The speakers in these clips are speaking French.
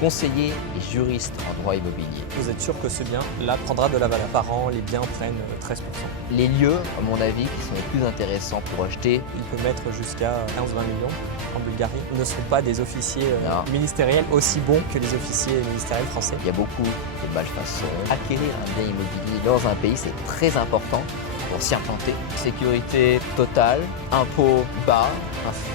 Conseiller et juriste en droit immobilier. Vous êtes sûr que ce bien-là prendra de la valeur. Par an, les biens prennent 13%. Les lieux, à mon avis, qui sont les plus intéressants pour acheter. Il peut mettre jusqu'à 15-20 millions en Bulgarie. Ne sont pas des officiers ministériels aussi bons que les officiers ministériels français. Il y a beaucoup de malfaçons. Acquérir un bien immobilier dans un pays, c'est très important pour s'y implanter. Sécurité totale, impôts bas.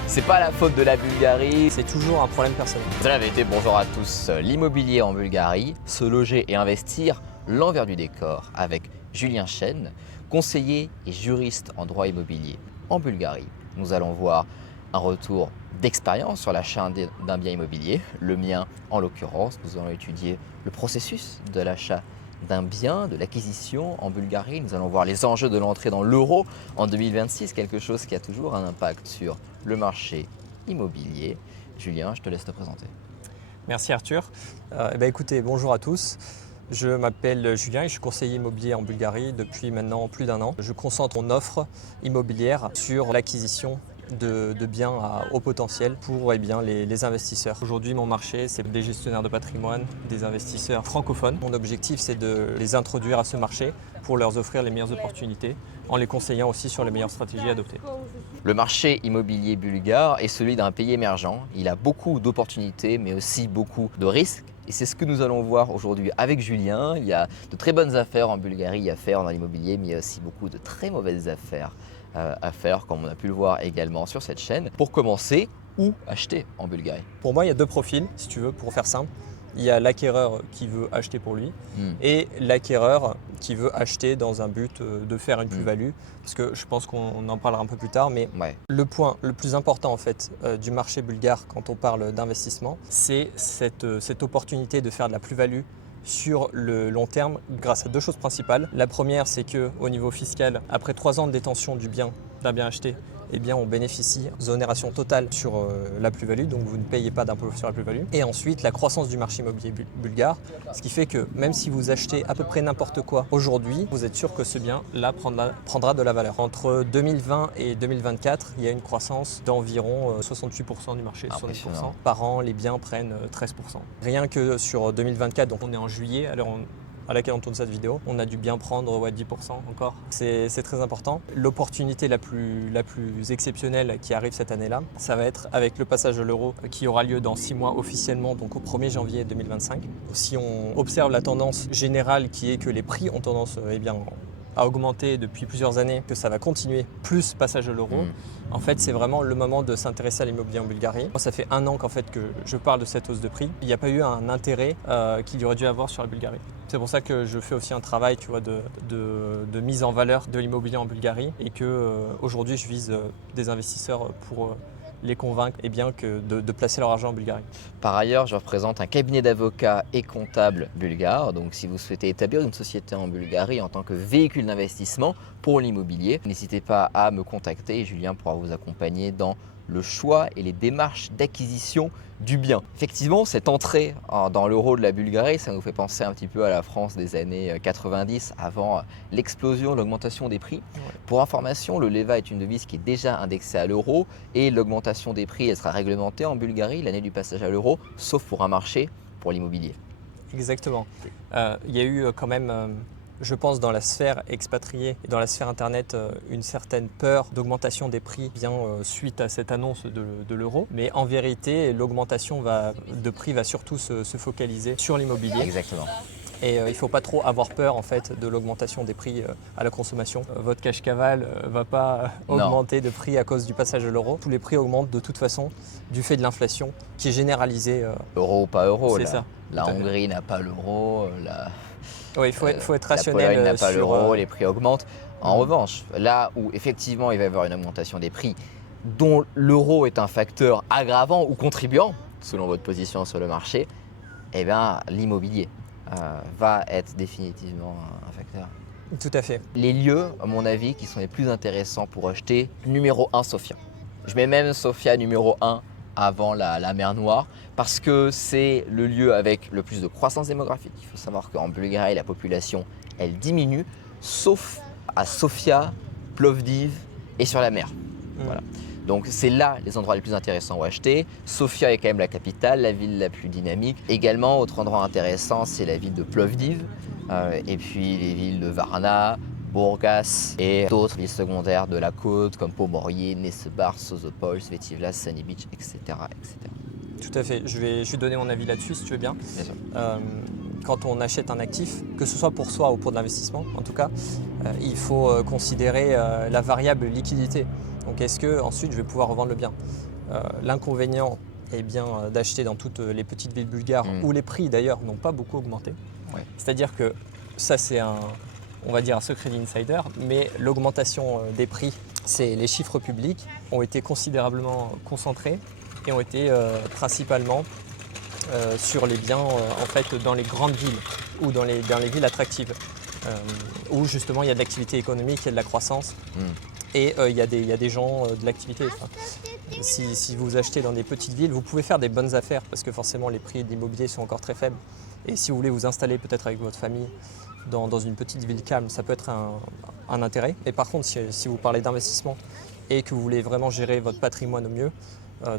C'est pas la faute de la Bulgarie. C'est toujours un problème personnel. C'est la vérité, bonjour à tous. L'immobilier en Bulgarie, se loger et investir, l'envers du décor avec Julien Chêne, conseiller et juriste en droit immobilier en Bulgarie. Nous allons voir un retour d'expérience sur l'achat d'un bien immobilier, le mien en l'occurrence. Nous allons étudier le processus de l'achat d'un bien, de l'acquisition en Bulgarie. Nous allons voir les enjeux de l'entrée dans l'euro en 2026, quelque chose qui a toujours un impact sur le marché immobilier. Julien, je te laisse te présenter. Merci Arthur. Écoutez, bonjour à tous. Je m'appelle Julien et je suis conseiller immobilier en Bulgarie depuis maintenant plus d'un an. Je concentre mon offre immobilière sur l'acquisition de biens à haut potentiel pour les investisseurs. Aujourd'hui, mon marché, c'est des gestionnaires de patrimoine, des investisseurs francophones. Mon objectif, c'est de les introduire à ce marché pour leur offrir les meilleures opportunités en les conseillant aussi sur les meilleures stratégies à adopter. Le marché immobilier bulgare est celui d'un pays émergent. Il a beaucoup d'opportunités, mais aussi beaucoup de risques. Et c'est ce que nous allons voir aujourd'hui avec Julien. Il y a de très bonnes affaires en Bulgarie à faire dans l'immobilier, mais il y a aussi beaucoup de très mauvaises affaires à faire, comme on a pu le voir également sur cette chaîne. Pour commencer, où acheter en Bulgarie? Pour moi, il y a deux profils, si tu veux, pour faire simple. Il y a l'acquéreur qui veut acheter pour lui et l'acquéreur qui veut acheter dans un but de faire une plus-value. Parce que je pense qu'on en parlera un peu plus tard, mais le point le plus important en fait du marché bulgare quand on parle d'investissement, c'est cette opportunité de faire de la plus-value sur le long terme grâce à deux choses principales. La première, c'est qu'au niveau fiscal, après 3 ans de détention d'un bien acheté, on bénéficie d'exonération totale sur la plus-value, donc vous ne payez pas d'impôt sur la plus-value. Et ensuite, la croissance du marché immobilier bulgare, ce qui fait que même si vous achetez à peu près n'importe quoi aujourd'hui, vous êtes sûr que ce bien-là prendra de la valeur. Entre 2020 et 2024, il y a une croissance d'environ 68% du marché, 70%. Par an, les biens prennent 13%. Rien que sur 2024, donc on est en juillet, à laquelle on tourne cette vidéo, on a dû bien prendre 10% encore. C'est très important. L'opportunité la plus exceptionnelle qui arrive cette année-là, ça va être avec le passage de l'euro qui aura lieu dans 6 mois officiellement, donc au 1er janvier 2025. Si on observe la tendance générale qui est que les prix ont tendance à augmenter depuis plusieurs années, que ça va continuer, plus passage de l'euro. En fait, c'est vraiment le moment de s'intéresser à l'immobilier en Bulgarie. Moi, ça fait 1 an que je parle de cette hausse de prix. Il n'y a pas eu un intérêt qu'il y aurait dû avoir sur la Bulgarie. C'est pour ça que je fais aussi un travail de mise en valeur de l'immobilier en Bulgarie et qu'aujourd'hui, je vise des investisseurs pour les convaincre de placer leur argent en Bulgarie. Par ailleurs, je représente un cabinet d'avocats et comptables bulgares. Donc si vous souhaitez établir une société en Bulgarie en tant que véhicule d'investissement pour l'immobilier, n'hésitez pas à me contacter et Julien pourra vous accompagner dans le choix et les démarches d'acquisition du bien. Effectivement, cette entrée dans l'euro de la Bulgarie, ça nous fait penser un petit peu à la France des années 90, avant l'explosion, l'augmentation des prix. Pour information, le leva est une devise qui est déjà indexée à l'euro et l'augmentation des prix, elle sera réglementée en Bulgarie l'année du passage à l'euro, sauf pour un marché, pour l'immobilier. Exactement. Il y a eu quand même... je pense dans la sphère expatriée et dans la sphère internet une certaine peur d'augmentation des prix suite à cette annonce de l'euro. Mais en vérité, l'augmentation de prix va surtout se focaliser sur l'immobilier. Exactement. Et il ne faut pas trop avoir peur en fait de l'augmentation des prix à la consommation. Votre cash cavale ne va pas augmenter de prix à cause du passage de l'euro. Tous les prix augmentent de toute façon du fait de l'inflation qui est généralisée. Euro ou pas euro, c'est ça. La Hongrie n'a pas l'euro, oui, il faut être rationnel. La Pologne n'a pas l'euro, les prix augmentent. En revanche, là où effectivement il va y avoir une augmentation des prix, dont l'euro est un facteur aggravant ou contribuant, selon votre position sur le marché, l'immobilier va être définitivement un facteur. Tout à fait. Les lieux, à mon avis, qui sont les plus intéressants pour acheter, numéro 1, Sofia. Je mets même Sofia numéro 1 avant la mer Noire, parce que c'est le lieu avec le plus de croissance démographique. Il faut savoir qu'en Bulgarie, la population, elle diminue, sauf à Sofia, Plovdiv et sur la mer. Voilà. Donc c'est là les endroits les plus intéressants où acheter. Sofia est quand même la capitale, la ville la plus dynamique. Également, autre endroit intéressant, c'est la ville de Plovdiv, et puis les villes de Varna, Burgas et d'autres villes secondaires de la côte comme Pomorie, Nesebar, Sozopol, Svetivlas, Sunny Beach, etc., etc. Tout à fait. Je vais donner mon avis là-dessus si tu veux bien. Bien sûr. Quand on achète un actif, que ce soit pour soi ou pour de l'investissement en tout cas, il faut considérer la variable liquidité. Donc est-ce que ensuite je vais pouvoir revendre le bien? L'inconvénient est bien d'acheter dans toutes les petites villes bulgares où les prix d'ailleurs n'ont pas beaucoup augmenté. Ouais. C'est-à-dire que ça c'est on va dire un secret d'insider, mais l'augmentation des prix, c'est les chiffres publics ont été considérablement concentrés et ont été principalement sur les biens en fait dans les grandes villes ou dans les villes attractives où justement il y a de l'activité économique, il y a de la croissance et il y a des gens de l'activité. Enfin, si vous achetez dans des petites villes, vous pouvez faire des bonnes affaires parce que forcément les prix de l'immobilier sont encore très faibles. Et si vous voulez vous installer peut-être avec votre famille dans une petite ville calme, ça peut être un intérêt. Et par contre, si vous parlez d'investissement et que vous voulez vraiment gérer votre patrimoine au mieux,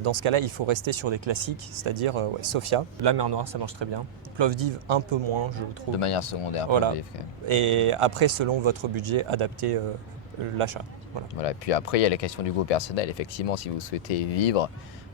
dans ce cas-là, il faut rester sur des classiques, c'est-à-dire Sofia. La mer Noire, ça marche très bien. Plovdiv, un peu moins, je trouve. De manière secondaire. Voilà. Plovdiv, quand même. Et après, selon votre budget, adaptez l'achat. Voilà. Et puis après, il y a la question du goût personnel. Effectivement, si vous souhaitez vivre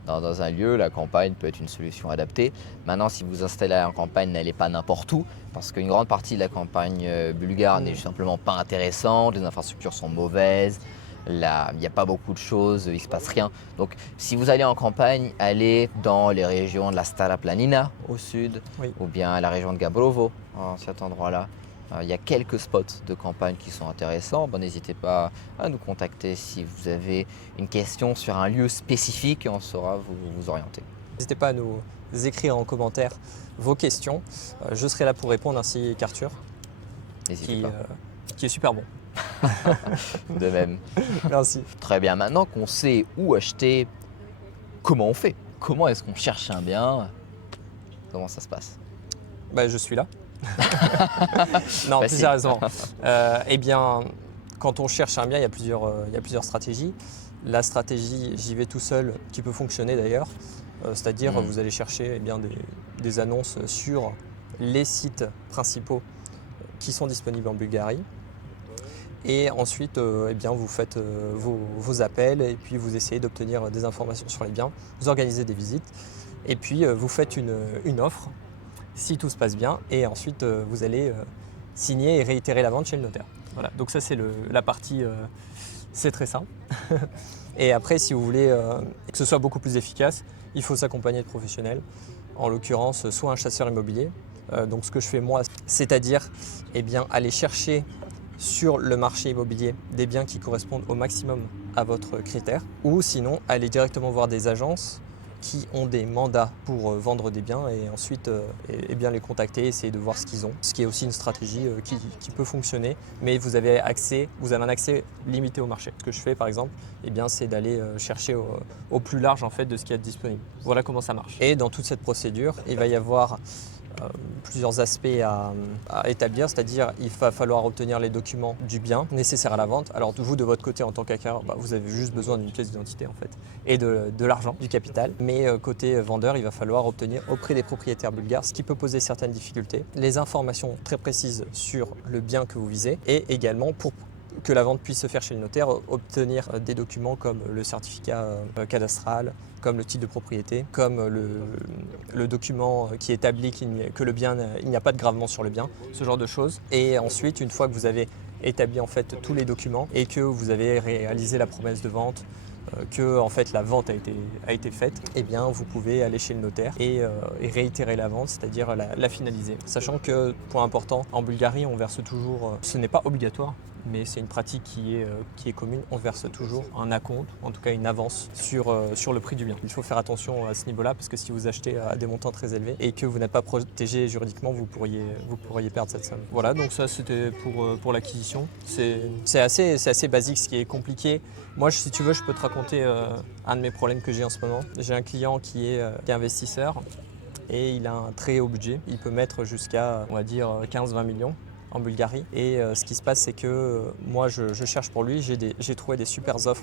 dans un lieu, la campagne peut être une solution adaptée. Maintenant, si vous installez en campagne, n'allez pas n'importe où, parce qu'une grande partie de la campagne bulgare n'est simplement pas intéressante, les infrastructures sont mauvaises. Là, il n'y a pas beaucoup de choses, il ne se passe rien. Donc, si vous allez en campagne, allez dans les régions de la Stara Planina au sud, ou bien la région de Gabrovo, à cet endroit-là. Il y a quelques spots de campagne qui sont intéressants. N'hésitez pas à nous contacter si vous avez une question sur un lieu spécifique et on saura vous orienter. N'hésitez pas à nous écrire en commentaire vos questions. Je serai là pour répondre, ainsi qu'Arthur, qui est super bon. De même. Merci. Très bien, maintenant qu'on sait où acheter, comment on fait? Comment est-ce qu'on cherche un bien? Comment ça se passe? Je suis là. Non, plus sérieusement. Eh bien, quand on cherche un bien, il y a plusieurs stratégies. La stratégie j'y vais tout seul, qui peut fonctionner d'ailleurs, c'est-à-dire vous allez chercher des annonces sur les sites principaux qui sont disponibles en Bulgarie. Et ensuite, vous faites vos appels et puis vous essayez d'obtenir des informations sur les biens, vous organisez des visites et puis vous faites une offre si tout se passe bien et ensuite vous allez signer et réitérer la vente chez le notaire. Voilà, donc ça c'est la partie, c'est très simple. Et après, si vous voulez que ce soit beaucoup plus efficace, il faut s'accompagner de professionnels, en l'occurrence soit un chasseur immobilier. Donc ce que je fais moi, c'est-à-dire aller chercher sur le marché immobilier des biens qui correspondent au maximum à votre critère, ou sinon aller directement voir des agences qui ont des mandats pour vendre des biens et ensuite les contacter, essayer de voir ce qu'ils ont. Ce qui est aussi une stratégie qui peut fonctionner, mais vous avez un accès limité au marché. Ce que je fais par exemple, c'est d'aller chercher au plus large en fait de ce qui est disponible. Voilà comment ça marche. Et dans toute cette procédure, il va y avoir plusieurs aspects à établir, c'est-à-dire il va falloir obtenir les documents du bien nécessaires à la vente. Alors vous de votre côté en tant qu'acquéreur, vous avez juste besoin d'une pièce d'identité en fait et de l'argent, du capital. Mais côté vendeur, il va falloir obtenir auprès des propriétaires bulgares, ce qui peut poser certaines difficultés, les informations très précises sur le bien que vous visez et également pour que la vente puisse se faire chez le notaire, obtenir des documents comme le certificat cadastral, comme le titre de propriété, comme le document qui établit que le bien, il n'y a pas de gravement sur le bien, ce genre de choses. Et ensuite, une fois que vous avez établi en fait tous les documents et que vous avez réalisé la promesse de vente, que en fait la vente a été faite, vous pouvez aller chez le notaire et réitérer la vente, c'est-à-dire la finaliser. Sachant que, point important, en Bulgarie, on verse toujours, ce n'est pas obligatoire, mais c'est une pratique qui est commune, on verse toujours un acompte, en tout cas une avance sur le prix du bien. Il faut faire attention à ce niveau-là parce que si vous achetez à des montants très élevés et que vous n'êtes pas protégé juridiquement, vous pourriez perdre cette somme. Voilà, donc ça c'était pour l'acquisition. C'est assez basique, ce qui est compliqué. Moi, si tu veux, je peux te raconter un de mes problèmes que j'ai en ce moment. J'ai un client qui est investisseur et il a un très haut budget. Il peut mettre jusqu'à, on va dire, 15-20 millions. en Bulgarie. Et ce qui se passe, c'est que moi, je cherche pour lui. J'ai trouvé des super offres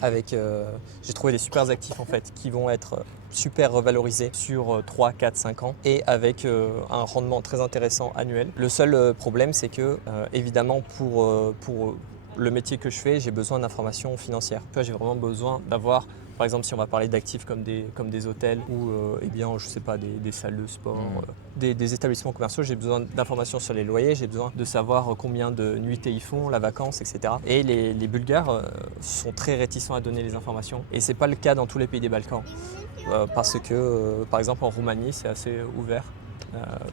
j'ai trouvé des super actifs en fait qui vont être super revalorisés sur 3, 4, 5 ans et avec un rendement très intéressant annuel. Le seul problème, c'est que évidemment pour le métier que je fais, j'ai besoin d'informations financières. J'ai vraiment besoin d'avoir, par exemple, si on va parler d'actifs comme des hôtels ou eh bien, je sais pas, des salles de sport, des établissements commerciaux, j'ai besoin d'informations sur les loyers, j'ai besoin de savoir combien de nuitées ils font, la vacance, etc. Et les Bulgares sont très réticents à donner les informations. Et c'est pas le cas dans tous les pays des Balkans. Parce que, par exemple, en Roumanie, c'est assez ouvert.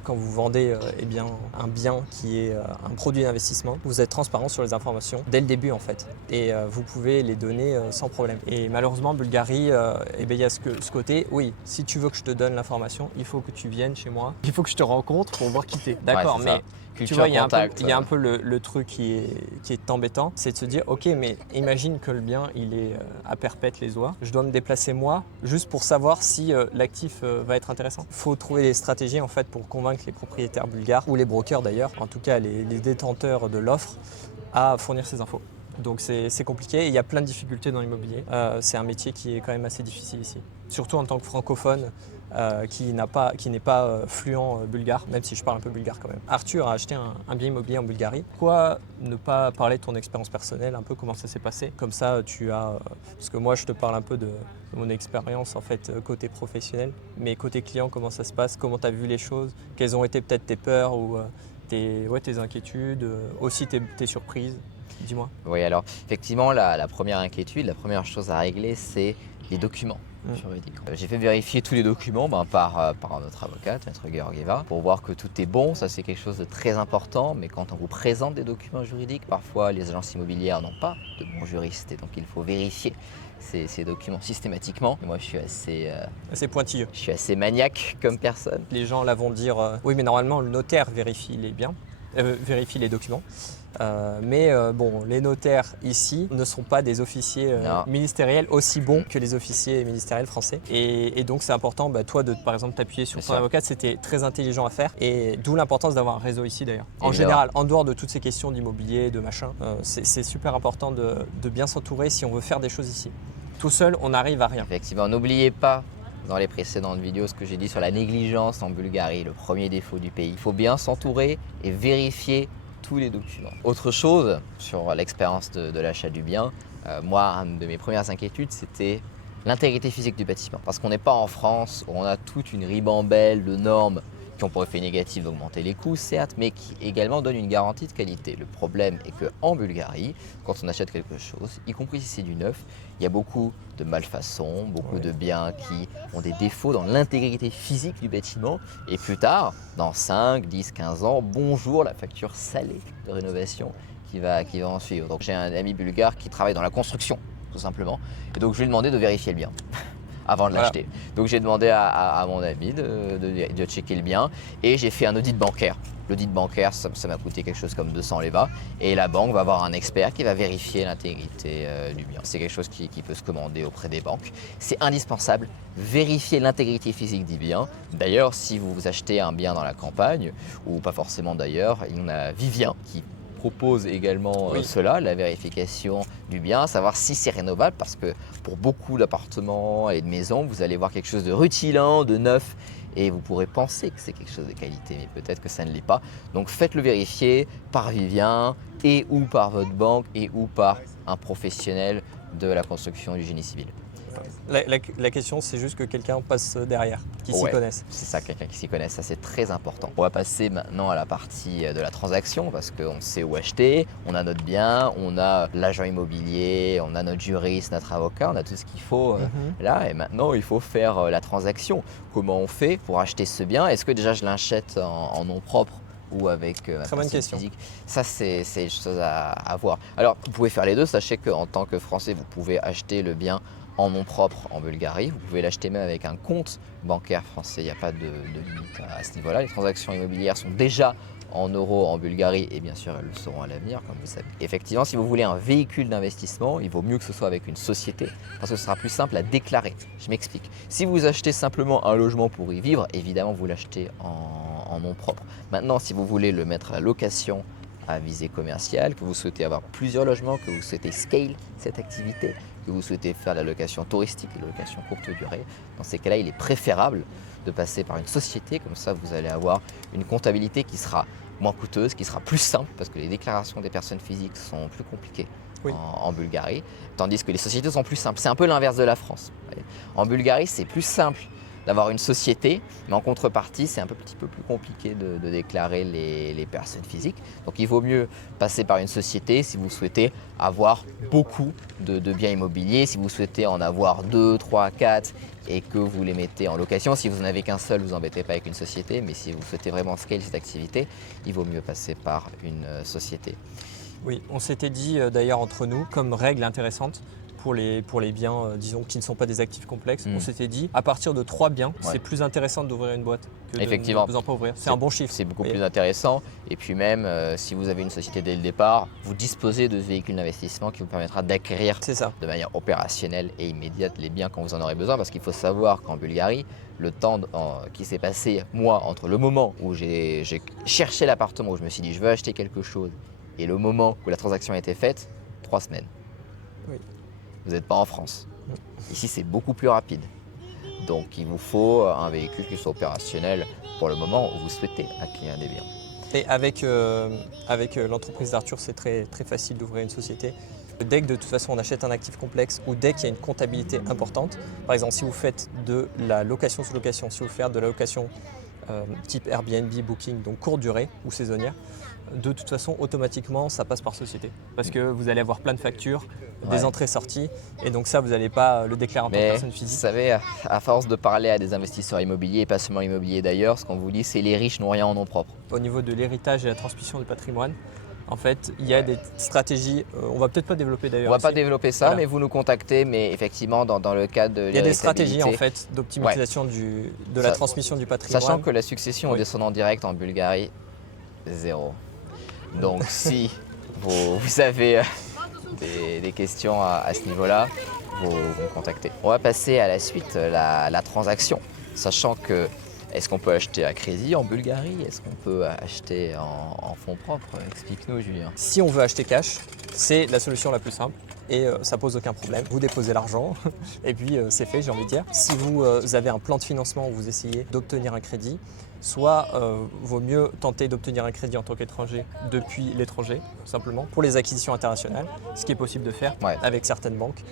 Quand vous vendez eh bien, un bien qui est un produit d'investissement, vous êtes transparent sur les informations dès le début en fait. Et vous pouvez les donner sans problème. Et malheureusement, en Bulgarie, eh bien, il y a ce côté, oui, si tu veux que je te donne l'information, il faut que tu viennes chez moi, il faut que je te rencontre pour voir qui t'es. D'accord, mais tu vois, il y a un peu le truc qui est embêtant, c'est de se dire, ok, mais imagine que le bien, il est à perpète les oies. Je dois me déplacer moi, juste pour savoir si l'actif va être intéressant. Il faut trouver des stratégies en fait pour convaincre les propriétaires bulgares, ou les brokers d'ailleurs, en tout cas les détenteurs de l'offre, à fournir ces infos. Donc c'est compliqué, il y a plein de difficultés dans l'immobilier. C'est un métier qui est quand même assez difficile ici. Surtout en tant que francophone, qui n'est pas fluent bulgare, même si je parle un peu bulgare quand même. Arthur a acheté un bien immobilier en Bulgarie. Pourquoi ne pas parler de ton expérience personnelle, un peu comment ça s'est passé? Comme ça, parce que moi je te parle un peu de mon expérience en fait côté professionnel, mais côté client, comment ça se passe, comment tu as vu les choses, quelles ont été peut-être tes peurs ou tes inquiétudes, aussi tes surprises. Dis-moi. Oui, alors effectivement, la première inquiétude, la première chose à régler, c'est les documents juridiques. J'ai fait vérifier tous les documents par notre avocate, Maître Georgieva, pour voir que tout est bon. Ça, c'est quelque chose de très important. Mais quand on vous présente des documents juridiques, parfois les agences immobilières n'ont pas de bons juristes. Et donc, il faut vérifier ces documents systématiquement. Et moi, je suis assez pointilleux. Je suis assez maniaque comme personne. Les gens là vont dire oui, mais normalement, le notaire vérifie les biens, vérifie les documents. Mais les notaires ici ne sont pas des officiers ministériels aussi bons que les officiers ministériels français. Et donc c'est important, toi, de par exemple t'appuyer sur ton avocate, c'était très intelligent à faire. Et d'où l'importance d'avoir un réseau ici d'ailleurs. En général, en dehors de toutes ces questions d'immobilier, de machin, c'est super important de bien s'entourer si on veut faire des choses ici. Tout seul, on n'arrive à rien. Effectivement, n'oubliez pas dans les précédentes vidéos ce que j'ai dit sur la négligence en Bulgarie, le premier défaut du pays. Il faut bien s'entourer et vérifier tous les documents. Autre chose sur l'expérience de l'achat du bien, moi, une de mes premières inquiétudes, c'était l'intégrité physique du bâtiment. Parce qu'on n'est pas en France où on a toute une ribambelle de normes qui ont pour effet négatif d'augmenter les coûts, certes, mais qui également donnent une garantie de qualité. Le problème est qu'en Bulgarie, quand on achète quelque chose, y compris si c'est du neuf, il y a beaucoup de malfaçons, beaucoup de biens qui ont des défauts dans l'intégrité physique du bâtiment. Et plus tard, dans 5, 10, 15 ans, bonjour la facture salée de rénovation qui va en suivre. Donc j'ai un ami bulgare qui travaille dans la construction, tout simplement. Et donc je lui ai demandé de vérifier le bien avant de l'acheter. Donc j'ai demandé à mon ami de checker le bien et j'ai fait un audit bancaire. L'audit bancaire, ça m'a coûté quelque chose comme 200 leva et la banque va avoir un expert qui va vérifier l'intégrité du bien. C'est quelque chose qui peut se commander auprès des banques. C'est indispensable, vérifier l'intégrité physique du bien. D'ailleurs, si vous achetez un bien dans la campagne, ou pas forcément d'ailleurs, il y en a Vivien qui propose également cela, la vérification du bien, savoir si c'est rénovable, parce que pour beaucoup d'appartements et de maisons, vous allez voir quelque chose de rutilant, de neuf, et vous pourrez penser que c'est quelque chose de qualité, mais peut-être que ça ne l'est pas. Donc faites-le vérifier par Vivien, et ou par votre banque, et ou par un professionnel de la construction et du génie civil. La question, c'est juste que quelqu'un passe derrière, qui s'y connaisse. C'est ça, quelqu'un qui s'y connaisse, ça c'est très important. On va passer maintenant à la partie de la transaction, parce qu'on sait où acheter, on a notre bien, on a l'agent immobilier, on a notre juriste, notre avocat, on a tout ce qu'il faut là. Et maintenant, il faut faire la transaction. Comment on fait pour acheter ce bien? Est-ce que déjà je l'achète en nom propre ou avec ma personne physique? Ça, c'est une chose à voir. Alors, vous pouvez faire les deux. Sachez qu'en tant que Français, vous pouvez acheter le bien en nom propre en Bulgarie. Vous pouvez l'acheter même avec un compte bancaire français. Il n'y a pas de limite à ce niveau-là. Les transactions immobilières sont déjà en euros en Bulgarie et bien sûr elles le seront à l'avenir, comme vous savez. Effectivement, si vous voulez un véhicule d'investissement, il vaut mieux que ce soit avec une société parce que ce sera plus simple à déclarer. Je m'explique. Si vous achetez simplement un logement pour y vivre, évidemment vous l'achetez en nom propre. Maintenant, si vous voulez le mettre à la location à visée commerciale, que vous souhaitez avoir plusieurs logements, que vous souhaitez scale cette activité, que vous souhaitez faire la location touristique et la location courte durée, dans ces cas-là, il est préférable de passer par une société. Comme ça, vous allez avoir une comptabilité qui sera moins coûteuse, qui sera plus simple, parce que les déclarations des personnes physiques sont plus compliquées en Bulgarie, tandis que les sociétés sont plus simples. C'est un peu l'inverse de la France. En Bulgarie, c'est plus simple d'avoir une société, mais en contrepartie, c'est un petit peu plus compliqué de déclarer les personnes physiques. Donc il vaut mieux passer par une société si vous souhaitez avoir beaucoup de biens immobiliers, si vous souhaitez en avoir 2, 3, 4 et que vous les mettez en location. Si vous n'en avez qu'un seul, vous embêtez pas avec une société, mais si vous souhaitez vraiment scale cette activité, il vaut mieux passer par une société. Oui, on s'était dit d'ailleurs entre nous, comme règle intéressante, pour les biens, disons, qui ne sont pas des actifs complexes, on s'était dit, à partir de 3 biens, c'est plus intéressant d'ouvrir une boîte que de ne pas ouvrir. C'est un bon chiffre. C'est beaucoup plus intéressant. Et puis même, si vous avez une société dès le départ, vous disposez de ce véhicule d'investissement qui vous permettra d'acquérir de manière opérationnelle et immédiate les biens quand vous en aurez besoin. Parce qu'il faut savoir qu'en Bulgarie, le temps qui s'est passé, moi, entre le moment où j'ai cherché l'appartement, où je me suis dit je veux acheter quelque chose, et le moment où la transaction a été faite, 3 semaines. Oui. Vous n'êtes pas en France. Ici, c'est beaucoup plus rapide. Donc, il vous faut un véhicule qui soit opérationnel pour le moment où vous souhaitez acquérir des biens. Et avec l'entreprise d'Arthur, c'est très, très facile d'ouvrir une société. Dès que de toute façon on achète un actif complexe ou dès qu'il y a une comptabilité importante, par exemple si vous faites de la location sous location, si vous faites de la location type Airbnb, Booking, donc courte durée ou saisonnière, de toute façon automatiquement ça passe par société parce que vous allez avoir plein de factures, des entrées-sorties et donc ça vous n'allez pas le déclarer en tant que personne physique. Vous savez, à force de parler à des investisseurs immobiliers et pas seulement immobiliers d'ailleurs, ce qu'on vous dit c'est les riches n'ont rien en nom propre. Au niveau de l'héritage et la transmission du patrimoine, en fait, il y a des stratégies, on va peut-être pas développer d'ailleurs. On va pas développer ça, mais vous nous contactez, mais effectivement dans le cadre de il y a des stratégies en fait d'optimisation de la transmission du patrimoine. Sachant que la succession au descendant direct en Bulgarie, 0. Donc si vous avez des questions à ce niveau-là, vous me contactez. On va passer à la suite, la transaction, sachant que est-ce qu'on peut acheter à crédit en Bulgarie? Est-ce qu'on peut acheter en fonds propres? Explique-nous, Julien. Si on veut acheter cash, c'est la solution la plus simple et ça pose aucun problème. Vous déposez l'argent et puis c'est fait, j'ai envie de dire. Si vous avez un plan de financement où vous essayez d'obtenir un crédit, soit vaut mieux tenter d'obtenir un crédit en tant qu'étranger depuis l'étranger, simplement, pour les acquisitions internationales, ce qui est possible de faire avec certaines banques.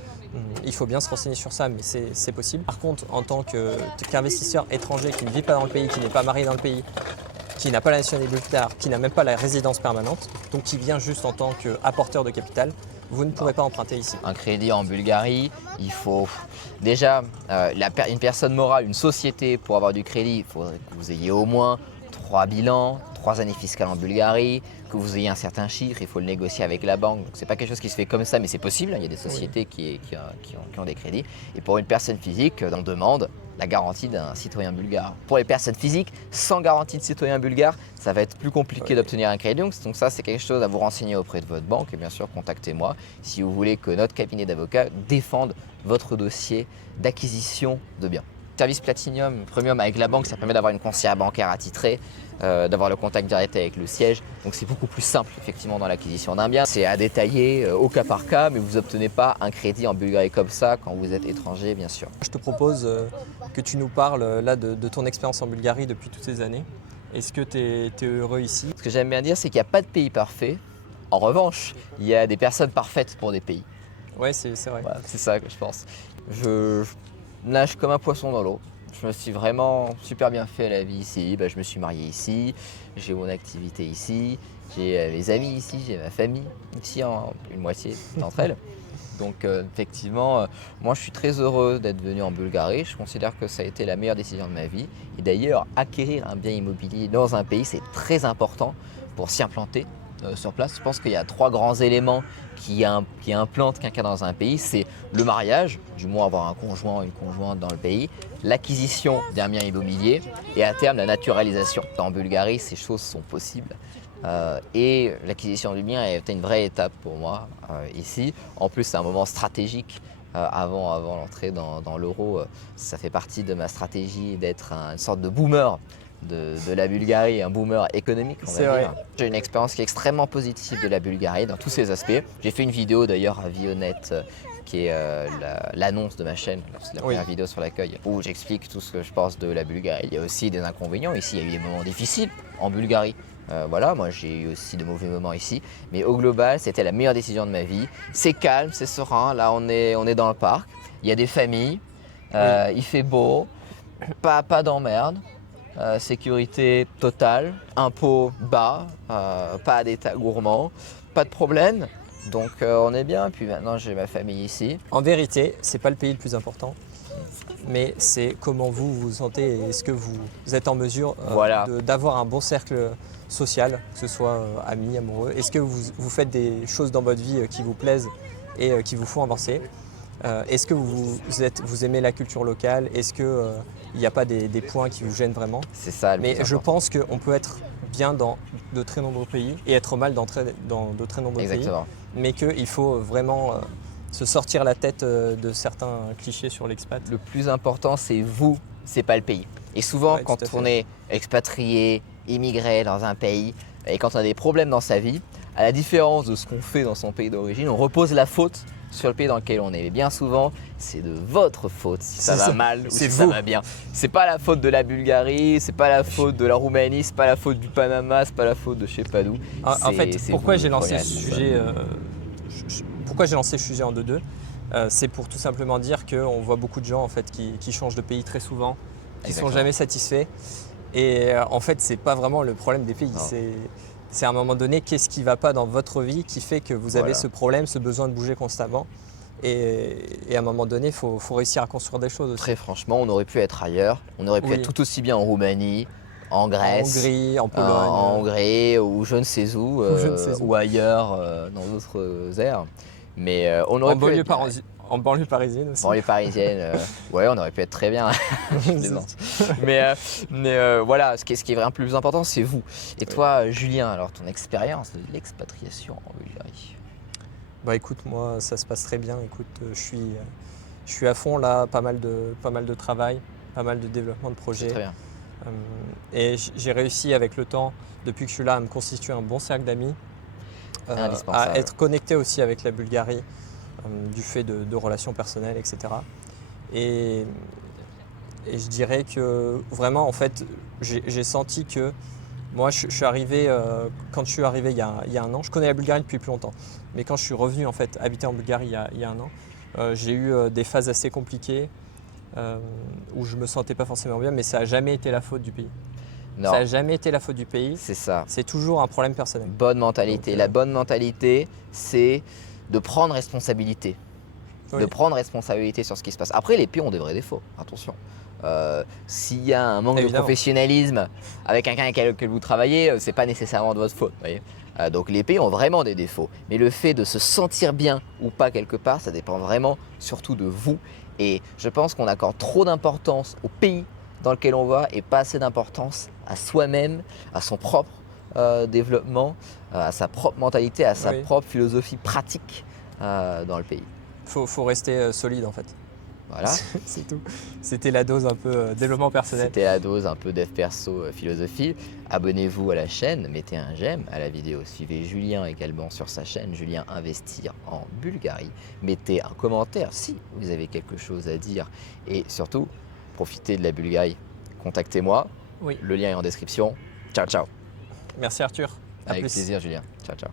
Il faut bien se renseigner sur ça, mais c'est possible. Par contre, en tant qu'investisseur étranger qui ne vit pas dans le pays, qui n'est pas marié dans le pays, qui n'a pas la nationalité, qui n'a même pas la résidence permanente, donc qui vient juste en tant qu'apporteur de capital, vous ne pourrez pas emprunter ici. Un crédit en Bulgarie, il faut déjà une personne morale, une société pour avoir du crédit, il faudrait que vous ayez au moins 3 bilans, 3 années fiscales en Bulgarie, que vous ayez un certain chiffre, il faut le négocier avec la banque. Ce n'est pas quelque chose qui se fait comme ça, mais c'est possible. Il y a des sociétés qui ont des crédits. Et pour une personne physique, on demande la garantie d'un citoyen bulgare. Pour les personnes physiques, sans garantie de citoyen bulgare, ça va être plus compliqué d'obtenir un crédit. Donc ça, c'est quelque chose à vous renseigner auprès de votre banque. Et bien sûr, contactez-moi si vous voulez que notre cabinet d'avocats défende votre dossier d'acquisition de biens. Service Platinum, Premium avec la banque, ça permet d'avoir une conseillère bancaire attitrée, d'avoir le contact direct avec le siège. Donc c'est beaucoup plus simple effectivement dans l'acquisition d'un bien. C'est à détailler au cas par cas, mais vous n'obtenez pas un crédit en Bulgarie comme ça quand vous êtes étranger, bien sûr. Je te propose que tu nous parles là de ton expérience en Bulgarie depuis toutes ces années. Est-ce que tu es heureux ici? Ce que j'aime bien dire, c'est qu'il n'y a pas de pays parfait. En revanche, il y a des personnes parfaites pour des pays. Ouais, c'est vrai. Voilà, c'est ça que je pense. Je nage comme un poisson dans l'eau. Je me suis vraiment super bien fait la vie ici. Je me suis marié ici, j'ai mon activité ici, j'ai mes amis ici, j'ai ma famille ici, une moitié d'entre elles. Donc effectivement, moi je suis très heureux d'être venu en Bulgarie. Je considère que ça a été la meilleure décision de ma vie. Et d'ailleurs, acquérir un bien immobilier dans un pays, c'est très important pour s'y implanter sur place. Je pense qu'il y a 3 grands éléments qui implantent quelqu'un dans un pays. C'est le mariage, du moins avoir un conjoint, une conjointe dans le pays, l'acquisition d'un bien immobilier et à terme la naturalisation. En Bulgarie, ces choses sont possibles. Et l'acquisition du bien a été une vraie étape pour moi ici. En plus, c'est un moment stratégique avant l'entrée dans l'euro. Ça fait partie de ma stratégie d'être une sorte de boomer de la Bulgarie, un boomer économique, on C'est va vrai. dire. J'ai une expérience qui est extrêmement positive de la Bulgarie dans tous ses aspects. J'ai fait une vidéo d'ailleurs à Vionnette qui est l'annonce de ma chaîne, c'est la première vidéo sur l'accueil, où j'explique tout ce que je pense de la Bulgarie. Il y a aussi des inconvénients ici, il y a eu des moments difficiles en Bulgarie. Voilà, moi j'ai eu aussi de mauvais moments ici, mais au global c'était la meilleure décision de ma vie. C'est calme, c'est serein, là on est dans le parc, il y a des familles, il fait beau, pas d'emmerde. Sécurité totale, impôts bas, pas d'état gourmand, pas de problème. Donc on est bien, puis maintenant j'ai ma famille ici. En vérité, c'est pas le pays le plus important, mais c'est comment vous vous sentez et est-ce que vous êtes en mesure Voilà. d'avoir un bon cercle social, que ce soit amis, amoureux. Est-ce que vous faites des choses dans votre vie qui vous plaisent et qui vous font avancer? Est-ce que vous aimez la culture locale? Est-ce qu'il n'y a pas des points qui vous gênent vraiment? C'est ça le Mais plus je important. pense qu'on peut être bien dans de très nombreux pays et être mal dans de très nombreux pays. Exactement. Mais qu'il faut vraiment se sortir la tête de certains clichés sur l'expat. Le plus important c'est vous, c'est pas le pays. Et souvent Ouais, quand tout à fait. on est expatrié, immigré dans un pays, et quand on a des problèmes dans sa vie, à la différence de ce qu'on fait dans son pays d'origine, on repose la faute sur le pays dans lequel on est. Mais bien souvent, c'est de votre faute si ça C'est va ça. mal ou C'est si ça vous. va bien. C'est pas la faute de la Bulgarie, c'est pas la faute de la Roumanie, c'est pas la faute du Panama, c'est pas la faute de je sais pas d'où. En fait, C'est pourquoi vous j'ai le lancé premier ce responsable. sujet pourquoi j'ai lancé ce sujet en 2-2 c'est pour tout simplement dire qu'on voit beaucoup de gens en fait, qui changent de pays très souvent, qui ne sont Exactement. jamais satisfaits. Et en fait, c'est pas vraiment le problème des pays. Non. C'est à un moment donné, qu'est-ce qui ne va pas dans votre vie qui fait que vous avez Voilà. ce problème, ce besoin de bouger constamment. Et à un moment donné, il faut réussir à construire des choses aussi. Très franchement, on aurait pu être ailleurs. On aurait pu Oui. être tout aussi bien en Roumanie, en En Grèce, Hongrie, en Pologne. en Hongrie ou je ne sais où, je ne sais où. ou ailleurs dans d'autres aires. Mais on aurait en, pu banlieue être en banlieue parisienne aussi. banlieue parisienne. Ouais, on aurait pu être très bien. Je plaisante. mais voilà, ce qui est vraiment plus important, c'est vous. Et toi, Julien, alors ton expérience de l'expatriation en Bulgarie. Bah écoute, moi ça se passe très bien. Écoute, je suis à fond là, pas mal de travail, pas mal de développement de C'est projets. très bien. Et j'ai réussi avec le temps, depuis que je suis là, à me constituer un bon cercle d'amis, Indispensable. à être connecté aussi avec la Bulgarie, du fait de relations personnelles, etc. Et je dirais que vraiment, en fait, j'ai senti que moi, je suis arrivé, quand je suis arrivé il y a un an, je connais la Bulgarie depuis plus longtemps, mais quand je suis revenu en fait habiter en Bulgarie il y a un an, j'ai eu des phases assez compliquées où je me sentais pas forcément bien, mais ça n'a jamais été la faute du pays. Non, Ça n'a jamais été la faute du pays, c'est ça. c'est toujours un problème personnel. Bonne mentalité. Donc, La bonne mentalité, c'est de prendre responsabilité. Oui. De prendre responsabilité sur ce qui se passe. Après, les pays ont des vrais défauts, attention. S'il y a un manque de Évidemment. professionnalisme avec quelqu'un avec lequel vous travaillez, c'est pas nécessairement de votre faute. Voyez. Donc les pays ont vraiment des défauts. Mais le fait de se sentir bien ou pas quelque part, ça dépend vraiment surtout de vous. Et je pense qu'on accorde trop d'importance au pays dans lequel on va et pas assez d'importance à soi-même, à son propre développement, à sa propre mentalité, à sa Oui. propre philosophie pratique dans le pays. Faut rester solide en fait. Voilà. C'est tout. C'était la dose un peu développement personnel. C'était la dose un peu dev perso philosophie. Abonnez-vous à la chaîne, mettez un j'aime à la vidéo. Suivez Julien également sur sa chaîne, Julien Investir en Bulgarie. Mettez un commentaire si vous avez quelque chose à dire. Et surtout, profitez de la Bulgarie. Contactez-moi, Oui. le lien est en description. Ciao, ciao. Merci Arthur. À Avec plus. plaisir, Julien. Ciao, ciao.